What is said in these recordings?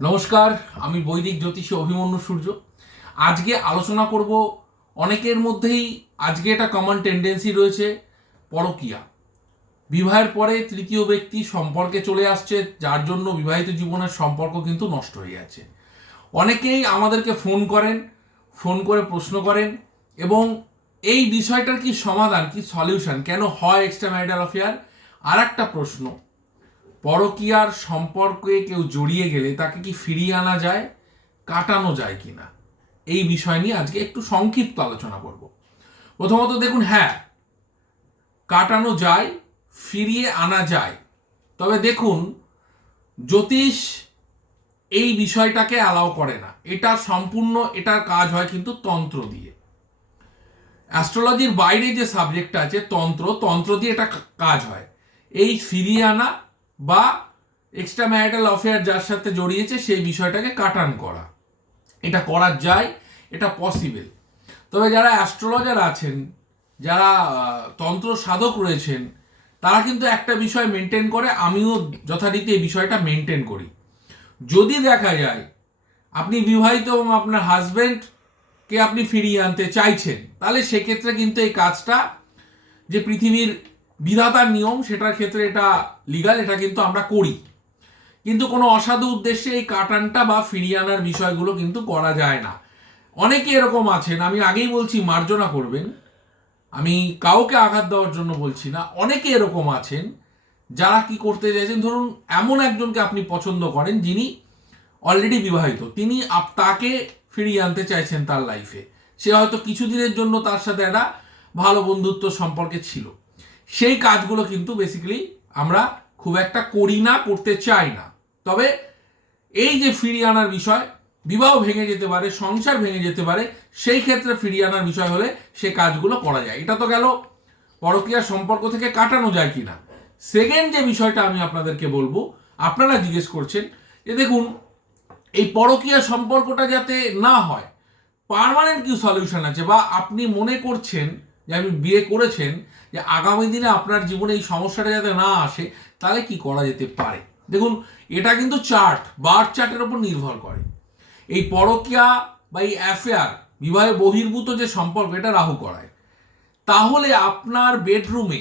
নমস্কার, আমি বৈদিক জ্যোতিষী অভিমন্যু সূর্য। আজকে আলোচনা করব অনেকের মধ্যেই আজকে এটা কমন টেন্ডেন্সি রয়েছে, পরকিয়া। বিবাহের পরে তৃতীয় ব্যক্তি সম্পর্কে চলে আসছে, যার জন্য বিবাহিত জীবনের সম্পর্ক কিন্তু নষ্ট হয়ে যাচ্ছে। অনেকেই আমাদেরকে ফোন করেন ফোন করে প্রশ্ন করেন, এবং এই বিষয়টার কি সমাধান, কি সলিউশন কেন হয় এক্সট্রা ম্যারিটাল অফেয়ার আর একটা প্রশ্ন পরকীয়ার সম্পর্কে কেউ জড়িয়ে গেলে তাকে কি ফিরিয়ে আনা যায়, কাটানো যায় কিনা এই বিষয় নিয়ে আজকে একটু সংক্ষিপ্ত আলোচনা করব। প্রথমত দেখুন হ্যাঁ কাটানো যায়, ফিরিয়ে আনা যায়। তবে দেখুন, জ্যোতিষ এই বিষয়টাকে অ্যালাউ করে না। এটা সম্পূর্ণ, এটার কাজ হয় কিন্তু তন্ত্র দিয়ে। অ্যাস্ট্রোলজির বাইরে যে সাবজেক্ট আছে, তন্ত্র তন্ত্র দিয়ে এটা কাজ হয়। এই ফিরিয়ে আনা বা এক্সট্রা ম্যারিটাল অফেয়ার যার সাথে জড়িয়েছে, সেই বিষয়টাকে কাটান করা। এটা করা যায়, এটা পসিবল তবে যারা অ্যাস্ট্রোলজার আছেন, যারা তন্ত্র সাধক রয়েছেন, তারা কিন্তু একটা বিষয় মেনটেন করে, আমিও যথারীতি এই বিষয়টা মেনটেন করি। যদি দেখা যায়, আপনি বিবাহিত এবং আপনার হাজব্যান্ডকে আপনি ফিরিয়ে আনতে চাইছেন, তাহলে সেক্ষেত্রে কিন্তু এই কাজটা যে পৃথিবীর বিধাতার নিয়ম, সেটার ক্ষেত্রে এটা লিগাল এটা কিন্তু আমরা করি। কিন্তু কোনো অসাধু উদ্দেশ্যে এই কাটানটা বা ফিরিয়ে আনার বিষয়গুলো কিন্তু করা যায় না। অনেকে এরকম আছেন, আমি আগেই বলছি, মার্জনা করবেন। আমি কাউকে আঘাত দেওয়ার জন্য বলছি না। অনেকে এরকম আছেন, যারা কি করতে চাইছেন? ধরুন, এমন একজনকে আপনি পছন্দ করেন, যিনি অলরেডি বিবাহিত। তিনি আপ, তাকে ফিরিয়ে আনতে চাইছেন তার লাইফে সে হয়তো কিছুদিনের জন্য তার সাথে একটা ভালো বন্ধুত্ব সম্পর্কে ছিল। সেই কাজগুলো কিন্তু বেসিক্যালি আমরা খুব একটা করি না, করতে চাই না। তবে এই যে ফিরিয়ে আনার বিষয়, বিবাহ ভেঙে যেতে পারে, সংসার ভেঙে যেতে পারে, সেই ক্ষেত্রে ফিরিয়ে আনার বিষয় হলে সে কাজগুলো করা যায়। এটা তো গেল পরকীয়া সম্পর্ক থেকে কাটানো যায় কিনা। সেকেন্ড যে বিষয়টা আমি আপনাদেরকে বলব, আপনারা জিজ্ঞেস করছেন যে দেখুন, এই পরকীয়া সম্পর্কটা যাতে না হয় পার্মানেন্ট কি সলিউশন আছে? বা আপনি মনে করছেন যে আপনি বিয়ে করেছেন যে আগামী দিনে আপনার জীবনে এই সমস্যাটা যাতে না আসে, তাহলে কি করা যেতে পারে? দেখুন, এটা কিন্তু চার্ট বার চার্টের উপর নির্ভর করে। এই পরকিয়া বা এই অ্যাফেয়ার বিবাহে বহির্ভূত যে সম্পর্ক, এটা রাহু করায়। তাহলে আপনার বেডরুমে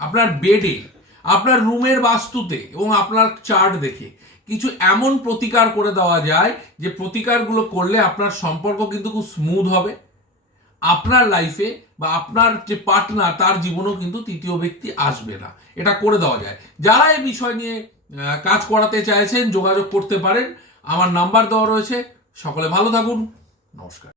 আপনার বেডে আপনার রুমের বাস্তুতে এবং আপনার চার্ট দেখে কিছু এমন প্রতিকার করে দেওয়া যায় যে প্রতিকারগুলো করলে আপনার সম্পর্ক কিন্তু খুব স্মুথ হবে। আপনার লাইফে বা আপনার যে পার্টনার তার জীবনেও কিন্তু তৃতীয় ব্যক্তি আসবে না। এটা করে দেওয়া যায়। যারা এই বিষয় নিয়ে কাজ করাতে চাইছেন, যোগাযোগ করতে পারেন, আমার নাম্বার দেওয়া রয়েছে। সকলে ভালো থাকুন। নমস্কার।